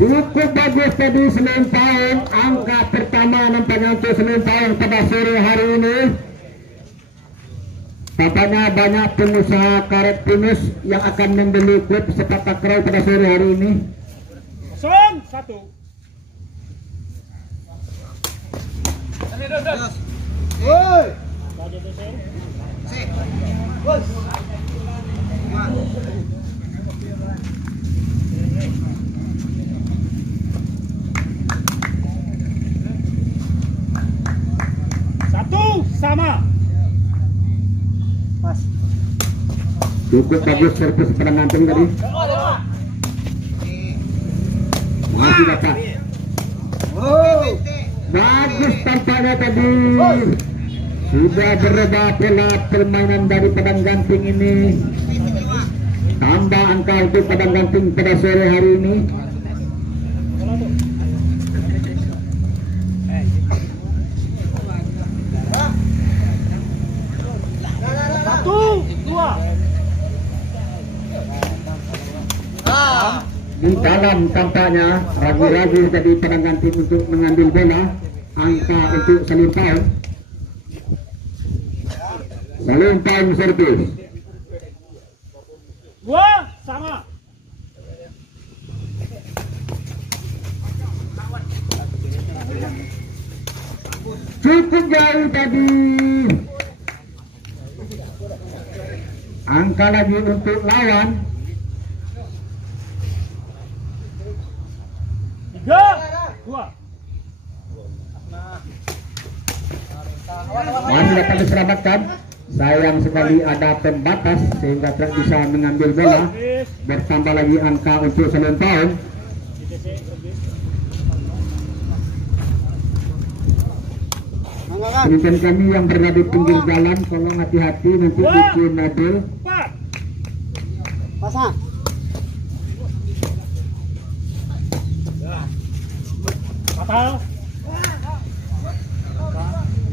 Cukup bagus tadi Senin angka pertama nampaknya untuk Senin pada sore hari ini. Tampaknya banyak pengusaha karet pinus yang akan membeli klub sepak takraw pada sore hari ini. 0-1. Woi. Sama. Pas. Cukup bagus servis pada ngantung tadi. Masih dapat. Bagus tampaknya tadi. Sudah berubah pola permainan dari Padang Ganting ini. Tambah angka untuk Padang Ganting pada sore hari ini. Di dalam tampaknya ragu-ragu jadi Padang Ganting untuk mengambil bola. Angka untuk Salim Paun. Salim Paun servis. 2 sama. Cukup jauh tadi. Angka lagi untuk lawan. 3-2. Masih dapat diselamatkan. Sayang sekali ada pembatas sehingga tidak bisa mengambil bola. Bertambah lagi angka untuk Salim Paun. Penonton kami yang berada di pinggir jalan, tolong hati-hati nanti bikin mobil. Pasang.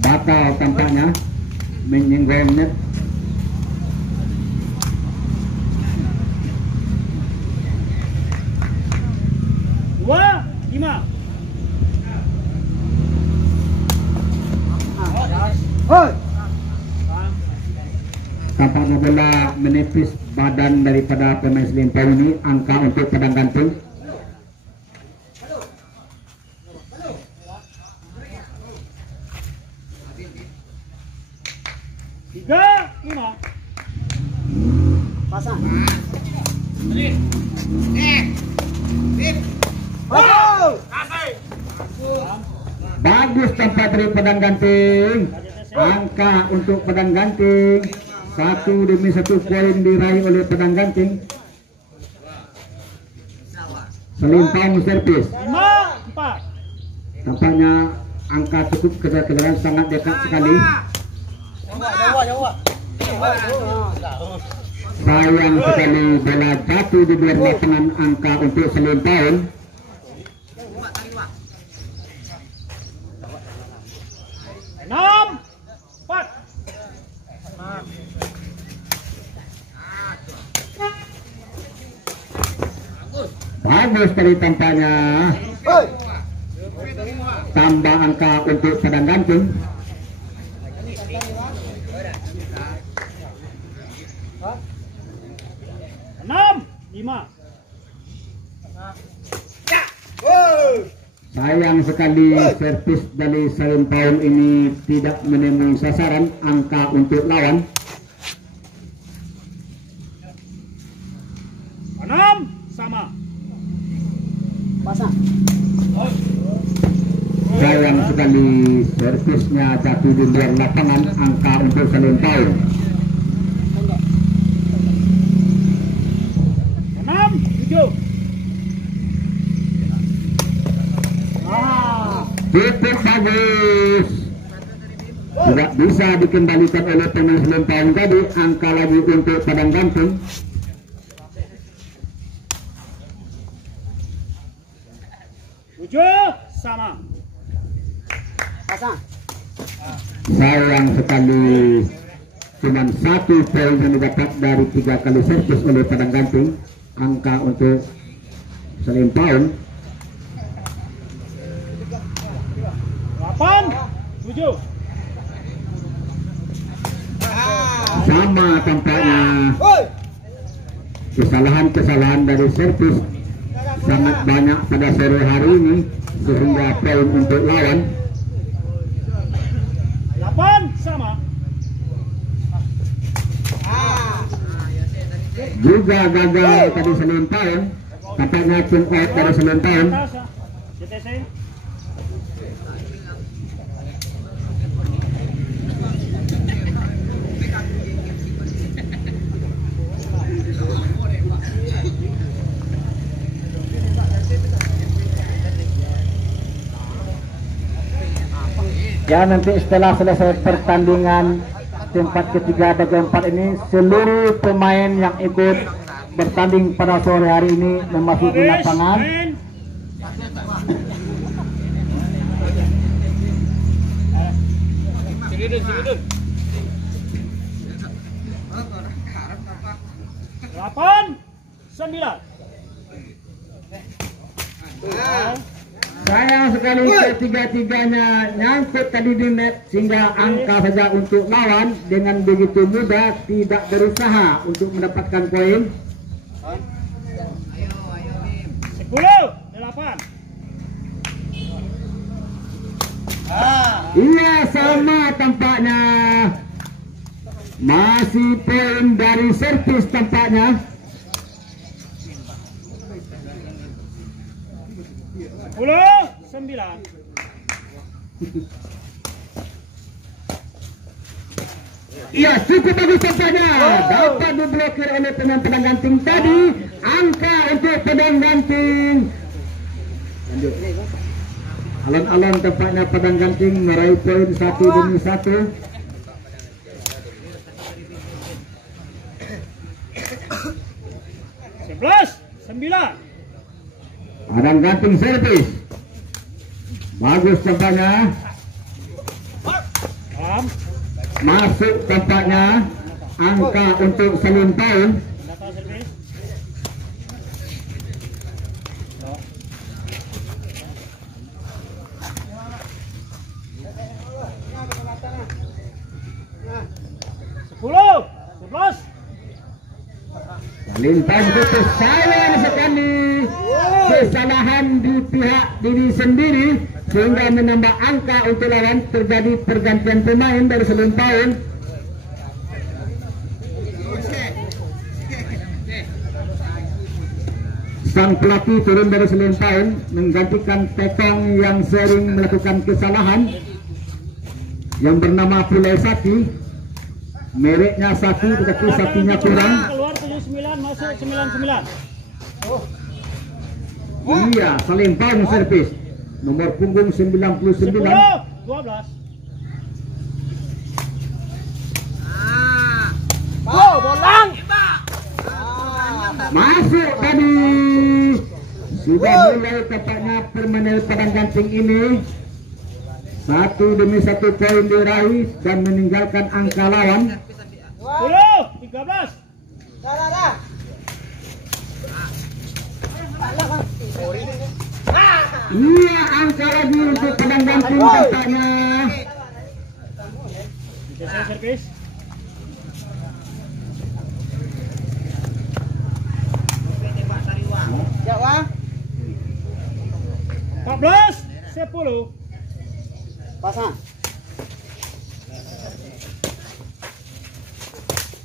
Batal tampaknya menyinggung net. Tampaknya bola menipis badan daripada pemain Salim Paun ini. Angka untuk Padang Ganting. Pasang. Bagus tempat dari Padang Ganting. Angka untuk Padang Ganting. 1-1 poin diraih oleh Padang Ganting. Salim Paun servis. 5-4. Tampaknya angka cukup kedengaran sangat dekat sekali. Sayang sekali bola jatuh di luar lapangan. Angka untuk Salim Paun. Bagus sekali tampaknya. Tambah angka untuk Padang Ganting. Sayang sekali servis dari Salim Paun ini tidak menemui sasaran. Angka untuk lawan. 6 sama. Pasang. Sayang sekali servisnya jatuh di luar lapangan. Angka untuk Salim Paun. 6-7. Cukup bagus. Tidak bisa dikembalikan oleh pemain Salim Paun tadi. Angka lagi untuk Padang Ganting. 7 sama. Pasang. Sayang sekali cuma 1 poin yang didapat dari 3 kali servis oleh Padang Ganting. Angka untuk Salim Paun. 7. Sama tampaknya. Kesalahan-kesalahan dari servis sangat banyak pada sore hari ini sehingga poin untuk lawan. 8 sama. Juga gagal tadi selentang. Tampaknya pun out dari selentang. Atas ya. CTC. Ya, nanti setelah selesai pertandingan tempat ketiga dan keempat ini, seluruh pemain yang ikut bertanding pada sore hari ini memasuki lapangan. Main. Delapan, 9. Sayang sekali ketiga-tiganya nyangkut tadi di net sehingga angka saja untuk lawan dengan begitu mudah tidak berusaha untuk mendapatkan poin. 10, 8. Iya, sama tampaknya. Masih poin dari servis tampaknya. 10, 9. Iya, cukup bagus tampaknya. Dapat diblokir oleh pemain pedang ganting tadi. Angka untuk pedang ganting. Lanjut. Alon-alon tampaknya pedang ganting meraih poin 1 demi 1. Sebelas, 9. Pedang ganting servis. Bagus tampaknya. Masuk tampaknya. Angka untuk seluntaun. Data servis. Sepuluh, 11. Lintas putus, sayang sekali kesalahan di pihak diri sendiri sehingga menambah angka untuk lawan. Terjadi pergantian pemain dari seluntaun. Sang pelatih turun dari seluntaun menggantikan Tekong yang sering melakukan kesalahan yang bernama Pulaisati. Mereknya satu tetapi satunya kurang. Keluar 79, masuk 99. Iya, selempang servis. Nomor punggung 99. 10, 12. Bolang. Masuk tadi. Sudah mulai tampaknya permainan pedang ganting ini. 1 demi 1 poin diraih dan meninggalkan angka lawan. 10, 13. Iya, angka lagi untuk pedang ganting tampaknya. Selesai servis. Jawa. 14, 10. Pasang.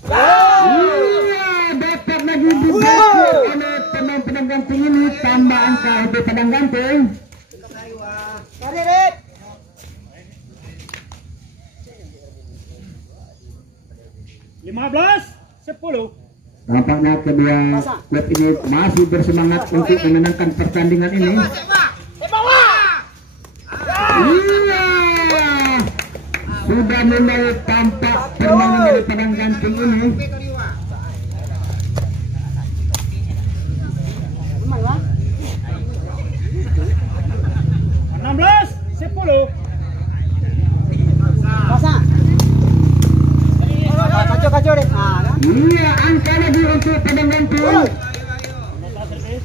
Iya, dapat lagi diblokir oleh pemain pedang ganting ini. Tambah angka untuk pedang ganting. Tarik. 15, 10. Tampaknya kedua klub ini masih bersemangat untuk memenangkan pertandingan ini. Iya, sudah mulai tampak permainan dari pedang ganting ini. Mana? 16, 10. Pasang. Kacau deh. Iya, angka lagi untuk pedang ganting. Data servis.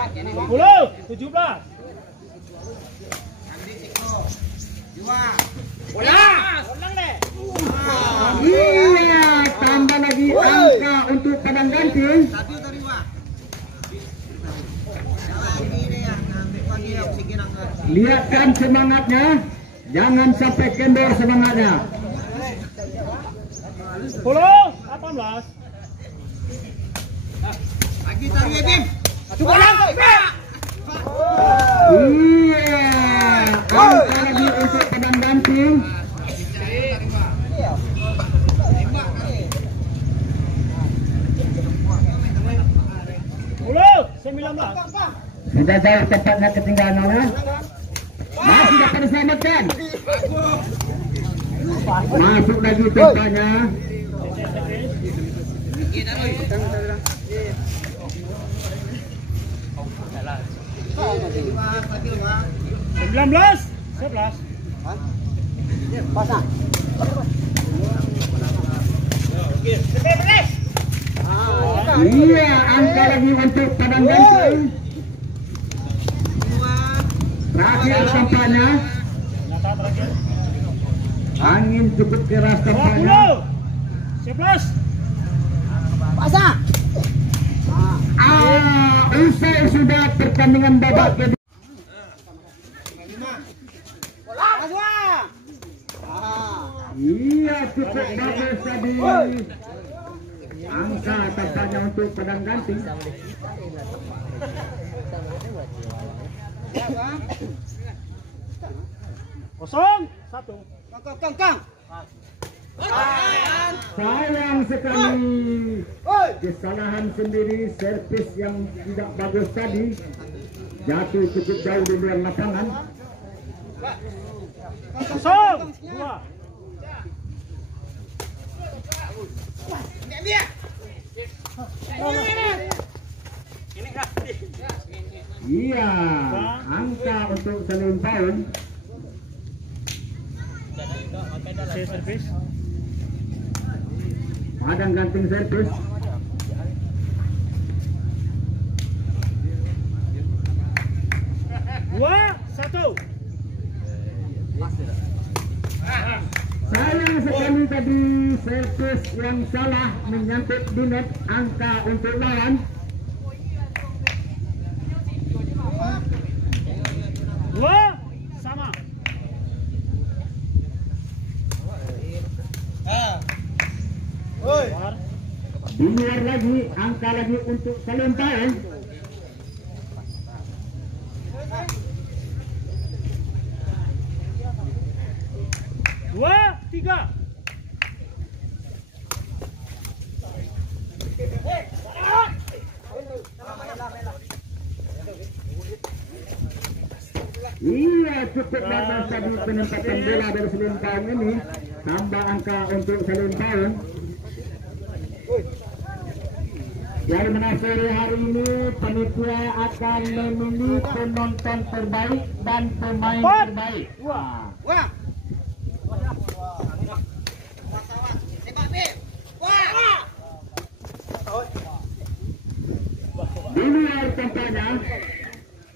10, 17. Iya, tambah lagi angka untuk padang ganting. Lihatkan semangatnya, jangan sampai kendor semangatnya. 10, 18. Iya, angka lagi untuk padang ganting. 19. Sudah jauh tepatnya ketinggalan oleh. Masih dapat diselamatkan. Masuk lagi tempatnya. Sembilan belas, 11. Pasang. Iya, angka lagi untuk padang ganting. Terakhir tampaknya. Data terakhir. Angin cukup keras tampaknya. 20, 11. Pasang. Usai sudah pertandingan babak kedua. Iya, cukup bagus tadi. Angka tampaknya untuk padang ganting. Kosong, 1. Kang. Sayang sekali, kesalahan sendiri, servis yang tidak bagus tadi, jatuh cukup jauh di luar lapangan. Kosong, 2. Iya, angka untuk Salim Paun. Servis. Padang ganting servis. Dua, 1. Sayang sekali tadi servis yang salah menyangkut di net, angka untuk lawan. 2, sama. Di luar lagi, angka lagi untuk Salim Paun. 2, 3. Iya, cukup bagus tadi penempatan bola dari Salim Paun ini. Tambah angka untuk Salim Paun. Dari menasihati hari ini, panitia akan memilih penonton terbaik dan pemain terbaik. Wah. Di luar tampaknya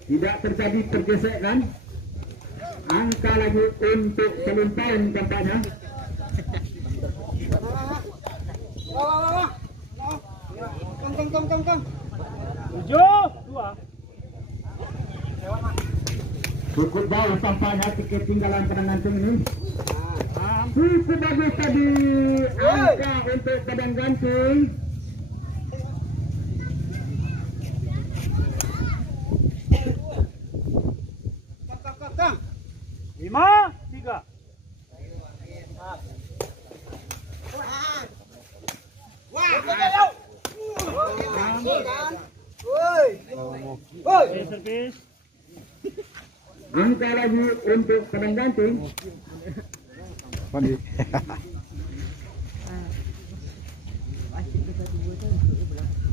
tidak terjadi pergesekan. Angka lagi untuk Salim Paun tampaknya. Wah. Kang. 7, 2. Cukup jauh tampaknya ketinggalan padang ganting ini. Cukup bagus tadi angka untuk padang ganting. Kang. 5, 3. Servis. Angka lagi untuk padang ganting.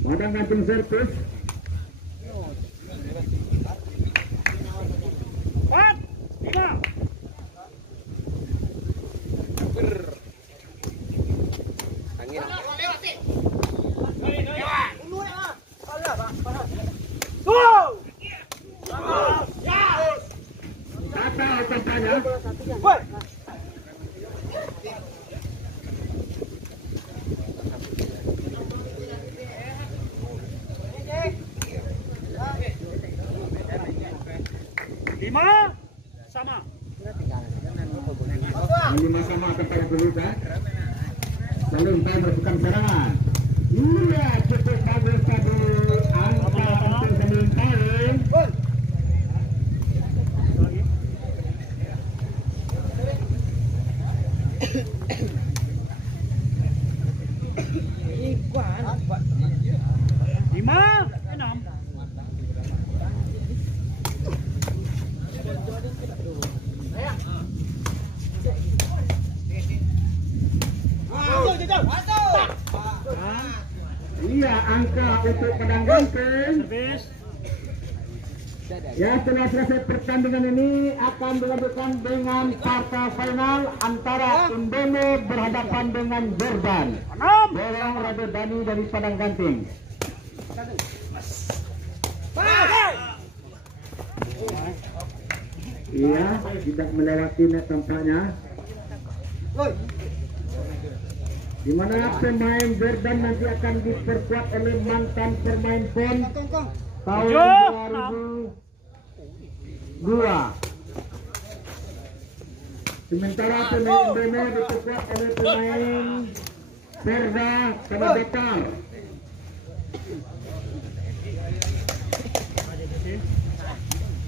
Padang ganting servis. 4, 3. Go! mulai melakukan serangan. Iya, cukup bagus tadi angka untuk Senin Pahing. Gol. Lima, enam. Iya, angka untuk pedang gantung. Servis. Ya, setelah selesai pertandingan ini akan dilanjutkan dengan partai final antara Indonesia berhadapan dengan Jordan. Enam. Borong Raden Dani dari Padang Ganting. Iya, tidak melewati net tampaknya. Gol. Di mana pemain Jordan nanti akan diperkuat oleh mantan pemain PON Kong. tahun 2002. Sementara pemain Indonesia diperkuat oleh pemain Perda Kabupaten.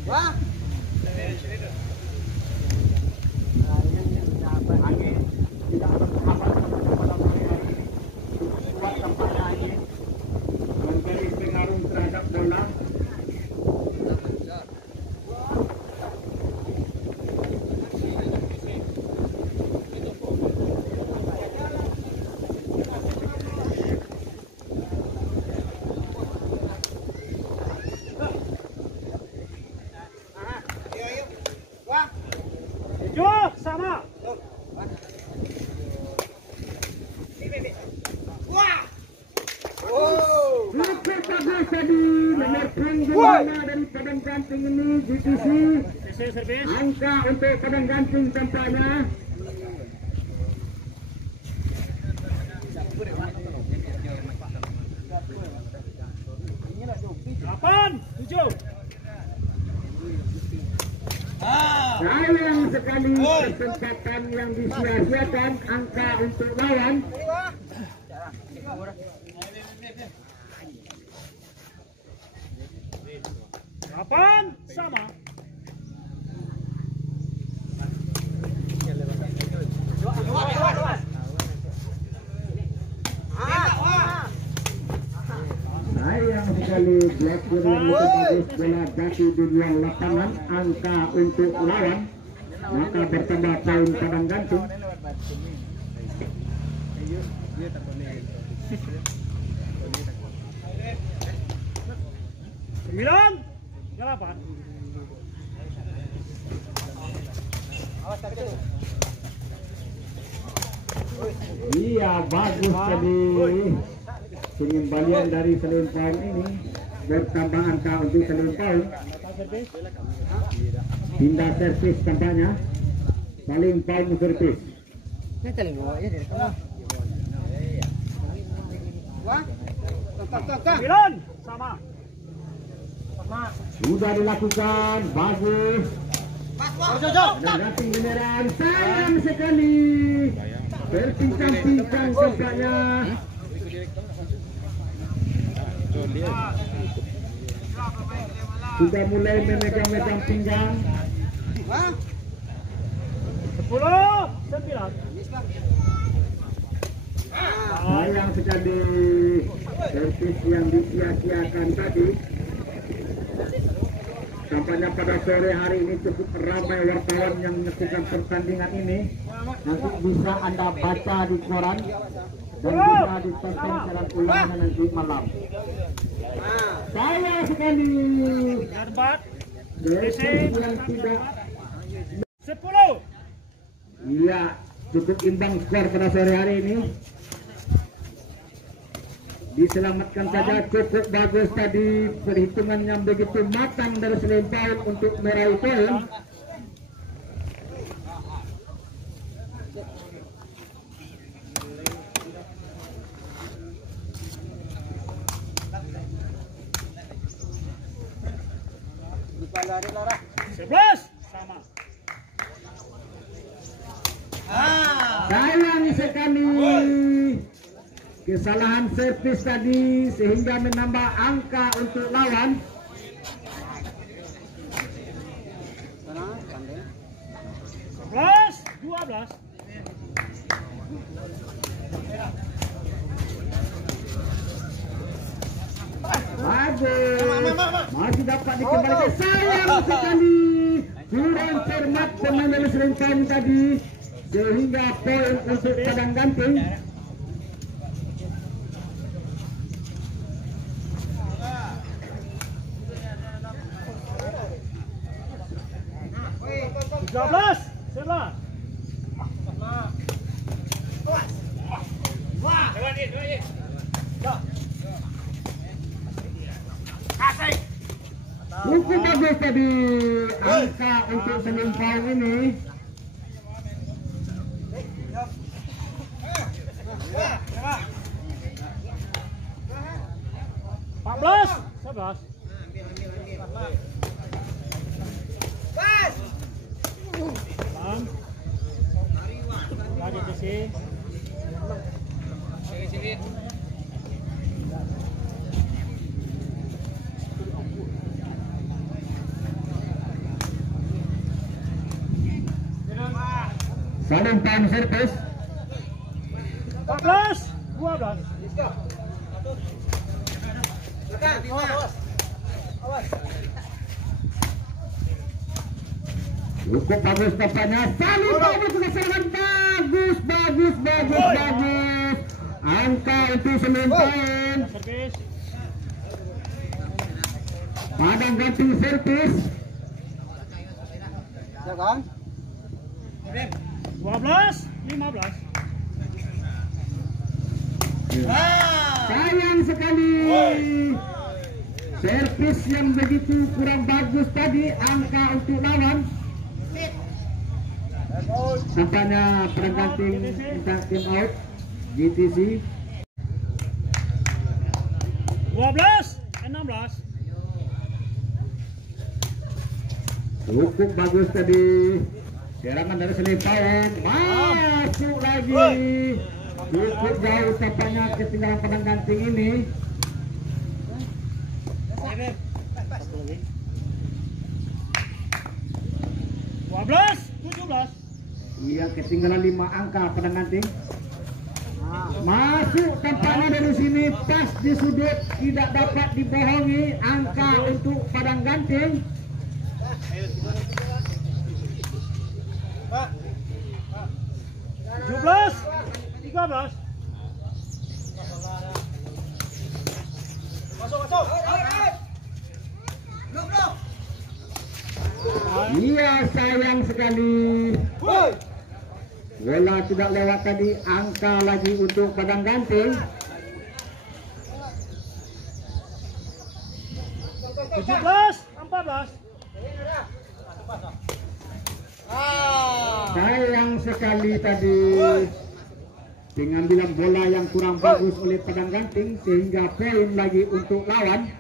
Wah. Angin tidak bersahabat pada sore hari ini. Kuat tampaknya angin memberi pengaruh terhadap bola. Wah. Tujuh, sama. Wah. Oh. Cukup bagus tadi nomor punggung 5 dari Padang Ganting ini GTC. TC servis. Angka untuk Padang Ganting tampaknya. Delapan, tujuh. Sayang sekali kesempatan yang disia-siakan angka untuk lawan. Delapan, sama. Sayang sekali blokir yang itu bagus bola jatuh di ruang lapangan angka untuk lawan. Maka bertambah poin Padang Gantung. Sembilan, delapan. Iya, bagus tadi pengembalian dari Senin Pahing ini. Bertambah angka untuk Senin Pahing. Servis. Pindah servis tampaknya. Paling paling servis. Wah. Kong. Sembilan, sama. Sudah dilakukan, bagus. Jauh. Padang Ganting beneran, sayang sekali. Berpincang-pincang tampaknya. Sudah mulai memegang-megang pinggang. Wah. 10, 9. Sayang sekali servis yang disia-siakan tadi. Tampaknya pada sore hari ini cukup ramai wartawan yang menyaksikan pertandingan ini. Nanti bisa Anda baca di koran dan bisa ditonton secara ulang nanti malam. Sayang sekali Empat. servis yang tidak. 10. Iya, cukup imbang skor pada sore hari ini. Diselamatkan saja, cukup bagus tadi perhitungan yang begitu matang dari Senin Pahing untuk meraih poin. Lara. 11, sama. Sayang sekali kesalahan servis tadi sehingga menambah angka untuk lawan. 12. Bagus, masih dapat dikembalikan. Sayang sekali, kurang cermat pemain dari Serempan tadi sehingga poin untuk Padang Ganting. Cukup bagus tadi angka untuk Serempan ini. Serempan servis. 12. Cukup bagus tampaknya. Salut bagus keserangan. Bagus. Angka untuk Serempan. Padang Ganting servis. Ya kan? 12, 15. Sayang sekali, servis yang begitu kurang bagus tadi angka untuk lawan. Tampaknya Padang Ganting minta tim out. GTC 12, 16. cukup bagus tadi serangan dari Serempan, masuk lagi. Cukup jauh tampaknya ketinggalan Padang Ganting ini. Iya, ketinggalan 5 angka Padang Ganting. Masuk tampaknya dari sini, pas di sudut, tidak dapat dibohongi. Angka untuk Padang Ganting. Jublas 13. Masuk. Iya, sayang sekali. Bola tidak lewat tadi, angka lagi untuk Padang Ganting. 17, 14. Sayang sekali tadi pengambilan bola yang kurang bagus oleh Padang Ganting sehingga poin lagi untuk lawan.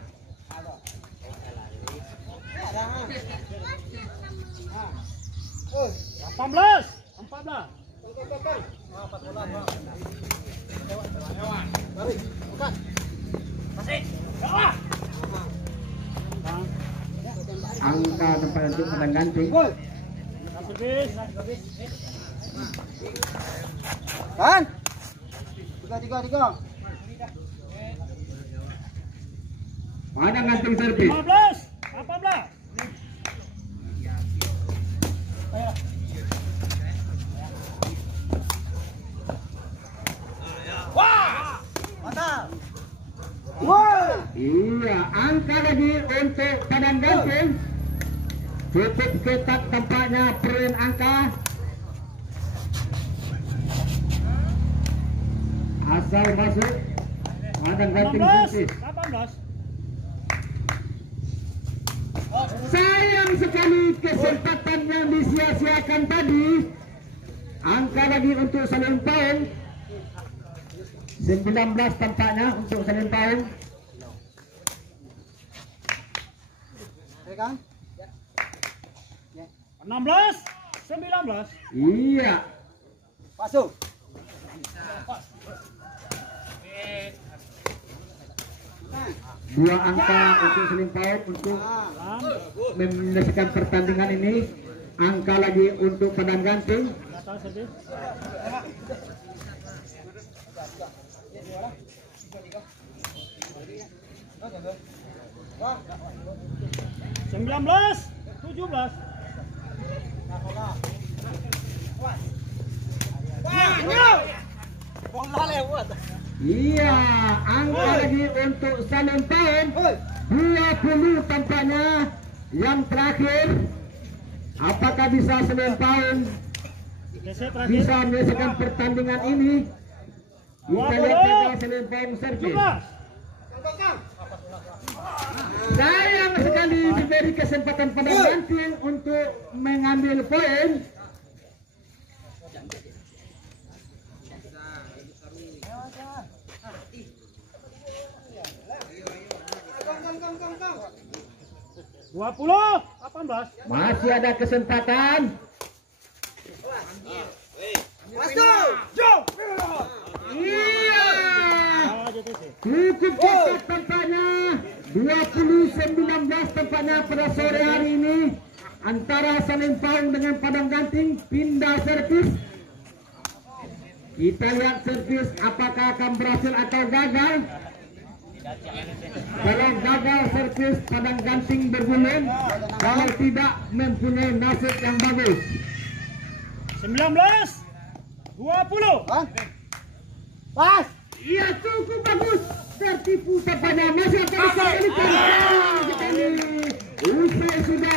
Belas, 14. Angka tempat untuk Padang Ganting. Kan? 3. Padang Ganting servis. 15, 18. Iya, angka lagi untuk Padang Ganting. Cukup ketat tampaknya perin angka. Asal masuk Padang Ganting 16, servis. 18. Sayang sekali kesempatan yang disia-siakan tadi. Angka lagi untuk Serempan. 19 tampaknya untuk Serempan. Ya kan? 16, 19. Iya. Masuk. 2 angka untuk Salim Paut untuk menyelesaikan pertandingan ini. Angka lagi untuk Padang Ganting. Datang servis. 19-17. Iya, angka lagi untuk Salim Paut 20 tampaknya. Yang terakhir, apakah bisa Salim Paut bisa menyelesaikan pertandingan ini? Kita lihat saja Salim Paut servis. Sayang sekali diberi kesempatan pada Ganting untuk mengambil poin. Dua 18. Masih ada kesempatan. Iya, cukup ketat tampaknya. 20-19 tampaknya pada sore hari ini antara Salim Paut dengan Padang Ganting. Pindah servis. Kita lihat servis apakah akan berhasil atau gagal. Kalau gagal servis Padang Ganting berguling, kalau tidak mempunyai nasib yang bagus. 19-20. 19-20. Pas. Iya, cukup bagus. Tertipu tampaknya masih akan dikembalikan. Usai sudah